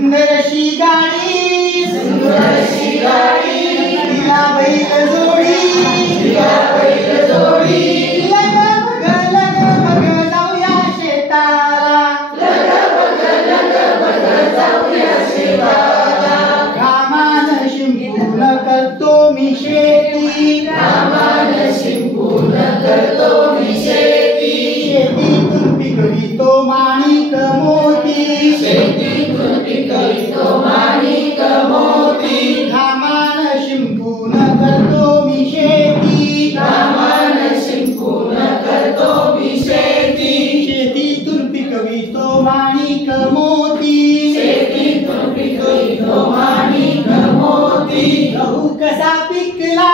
सुंदरशी गाडी तिला बैल जोडी लग बघ जाऊया शेताला घामानं शिंपून करतो मी शेती शेतीतून पिकवितो माणिक मोती घामानं शिंपून करतो मी शेती शेतीतून पिकवितो माणिक मोती गहू कसा पिकला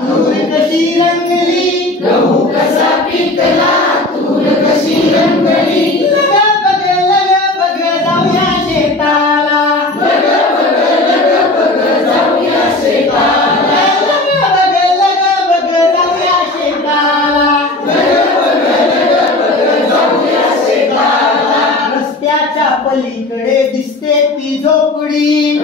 तूर कशी रंगली गहू कसा पिकला तूर कशी रंगली लग बघ जाऊया शेताला लग बघ जाऊया शेताला रस्त्याच्या पलीकडे दिसते ती झोपडी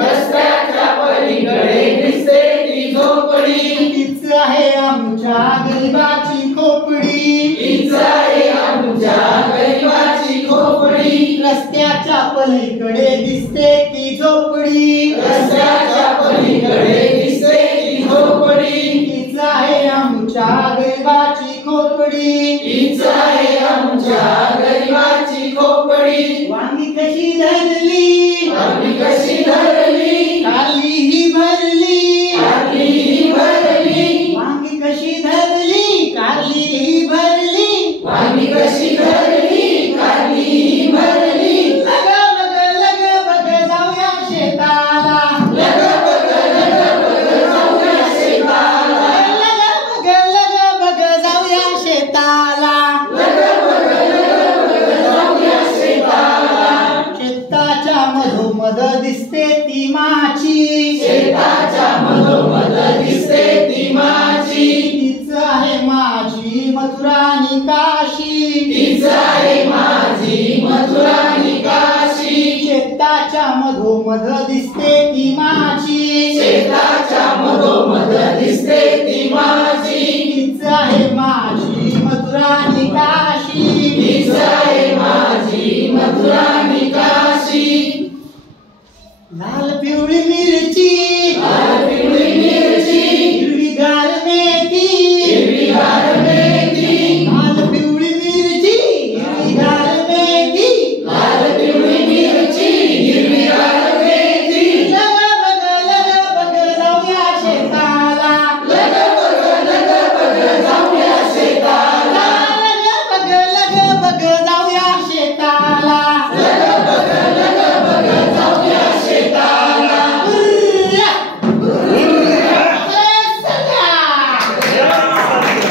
तीच आहे आमच्या गरिबाची खोपडी रस्त्याच्या पलीकडे दिसते ती झोपडी तीच आहे आमच्या गरिबाची खोपडी वांगी कशी धरली खाली ही भरली